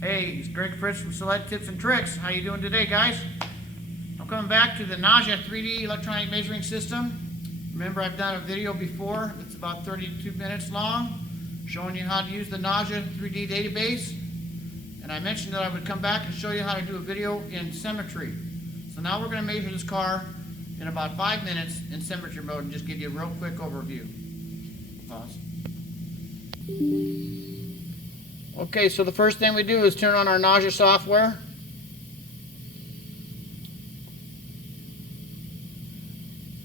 Hey, it's Greg Fritz from Celette Tips and Tricks. How you doing today, guys? I'm coming back to the NAJA 3D electronic measuring system. Remember, I've done a video before. It's about 32 minutes long, showing you how to use the NAJA 3D database. And I mentioned that I would come back and show you how to do a video in Symmetry. So now we're going to measure this car in about 5 minutes in Symmetry mode and just give you a real quick overview. Pause. Okay, so the first thing we do is turn on our NAJA software.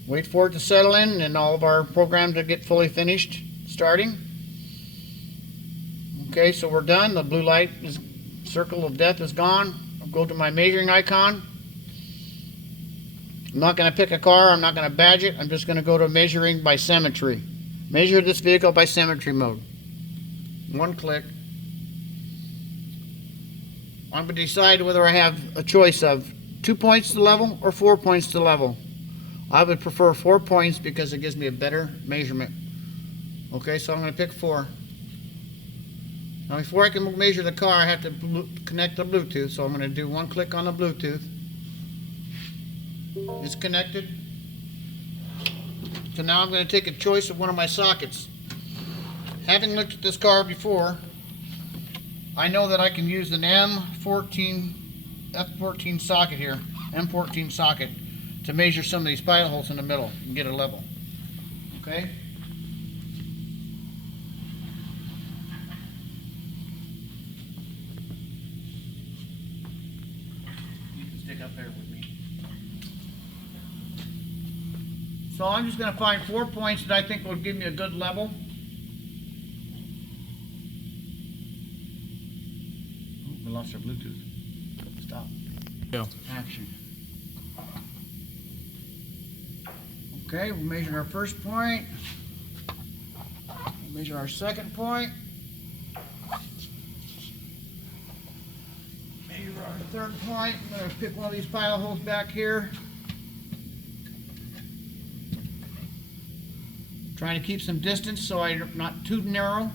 Wait for it to settle in and all of our programs to get fully finished starting. Okay, so we're done. The blue light is circle of death is gone. I'll go to my measuring icon. I'm not going to pick a car. I'm not going to badge it. I'm just going to go to measuring by Symmetry. Measure this vehicle by Symmetry mode. One click. I'm going to decide whether I have a choice of 2 points to level or 4 points to level. I would prefer 4 points because it gives me a better measurement. Okay, so I'm going to pick 4. Now before I can measure the car, I have to connect the Bluetooth, so I'm going to do one click on the Bluetooth. It's connected. So now I'm going to take a choice of one of my sockets. Having looked at this car before, I know that I can use an F14 socket here, M14 socket, to measure some of these pilot holes in the middle and get a level. Okay? You can stick up there with me. So I'm just going to find 4 points that I think will give me a good level. We lost our Bluetooth. Stop. Yeah. Action. Okay, we'll measure our first point. We'll measure our second point. Measure our third point. I'm going to pick one of these pilot holes back here. Trying to keep some distance so I'm not too narrow.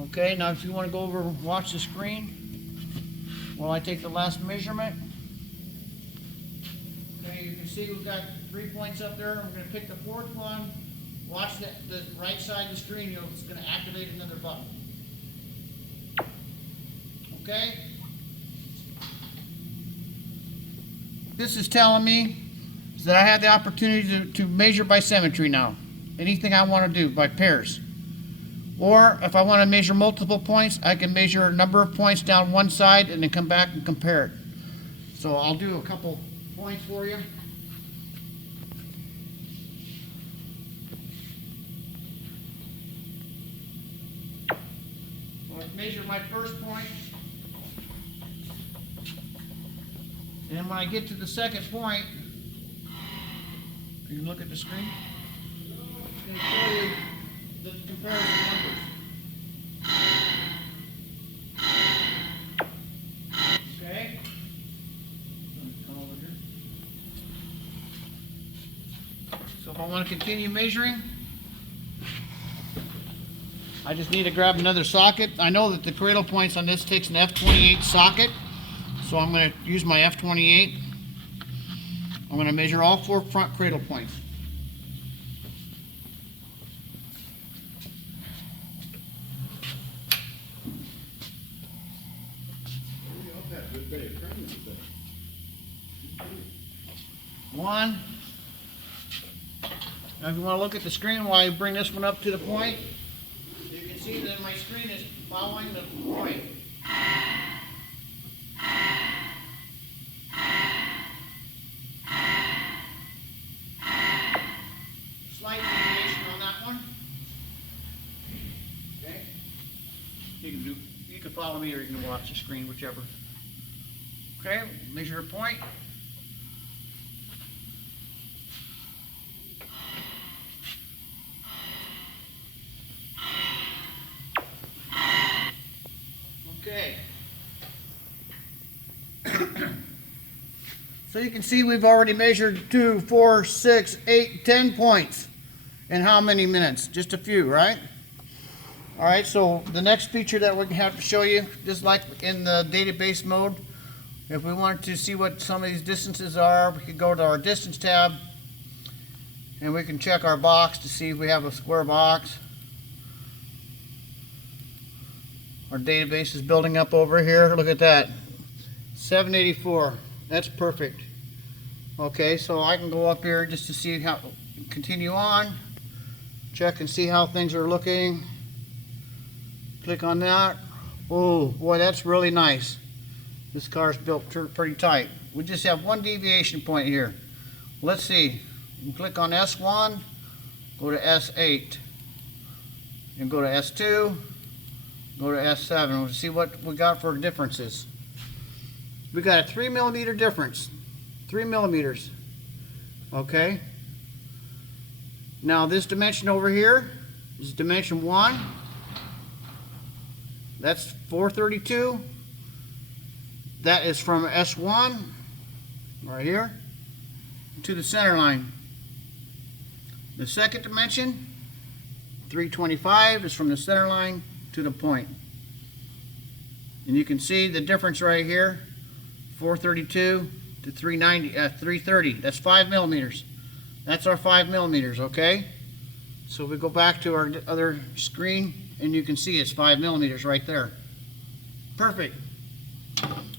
Okay, now if you want to go over and watch the screen while I take the last measurement. Okay, you can see we've got 3 points up there. We're going to pick the fourth one. Watch the right side of the screen. It's going to activate another button. Okay? This is telling me that I have the opportunity to measure by Symmetry now. Anything I want to do by pairs. Or if I want to measure multiple points, I can measure a number of points down one side and then come back and compare it. So I'll do a couple points for you. So I measure my first point. And when I get to the second point, you can look at the screen. It's going to show you the comparison numbers. Okay. Come over here. So if I want to continue measuring, I just need to grab another socket. I know that the cradle points on this takes an F28 socket, so I'm going to use my F28. I'm going to measure all 4 front cradle points. One. Now if you want to look at the screen while I bring this one up to the point, you can see that my screen is following the point. Slight deviation on that one. Okay. You can follow me or you can watch the screen, whichever. Okay, measure a point. Okay. So you can see we've already measured 2, 4, 6, 8, 10 points. In how many minutes? Just a few, right? All right, so the next feature that we're going to have to show you, just like in the database mode, if we wanted to see what some of these distances are, we could go to our distance tab and we can check our box to see if we have a square box. Our database is building up over here. Look at that. 784. That's perfect. Okay, so I can go up here just to see how, continue on, check and see how things are looking. Click on that. Oh, boy, that's really nice. This car's built pretty tight. We just have one deviation point here. Let's see. You click on S1, go to S8, and go to S2, go to S7. We'll see what we got for differences. We got a 3 millimeter difference. 3 millimeters. Okay. Now this dimension over here is dimension 1. That's 432. That is from S1 right here to the center line. The second dimension, 325, is from the center line to the point. And you can see the difference right here, 432 to 330. That's 5 millimeters. That's our 5 millimeters, okay? So we go back to our other screen and you can see it's 5 millimeters right there. Perfect.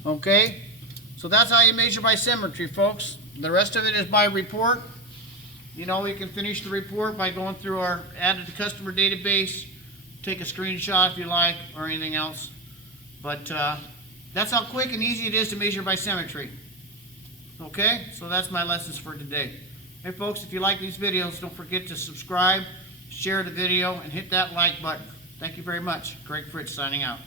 Okay, so that's how you measure by symmetry, folks. The rest of it is by report. You know, you can finish the report by going through our added to customer database, take a screenshot if you like, or anything else. But that's how quick and easy it is to measure by symmetry. Okay, so that's my lessons for today. Hey folks, if you like these videos, don't forget to subscribe, share the video, and hit that like button. Thank you very much. Craig Fritz signing out.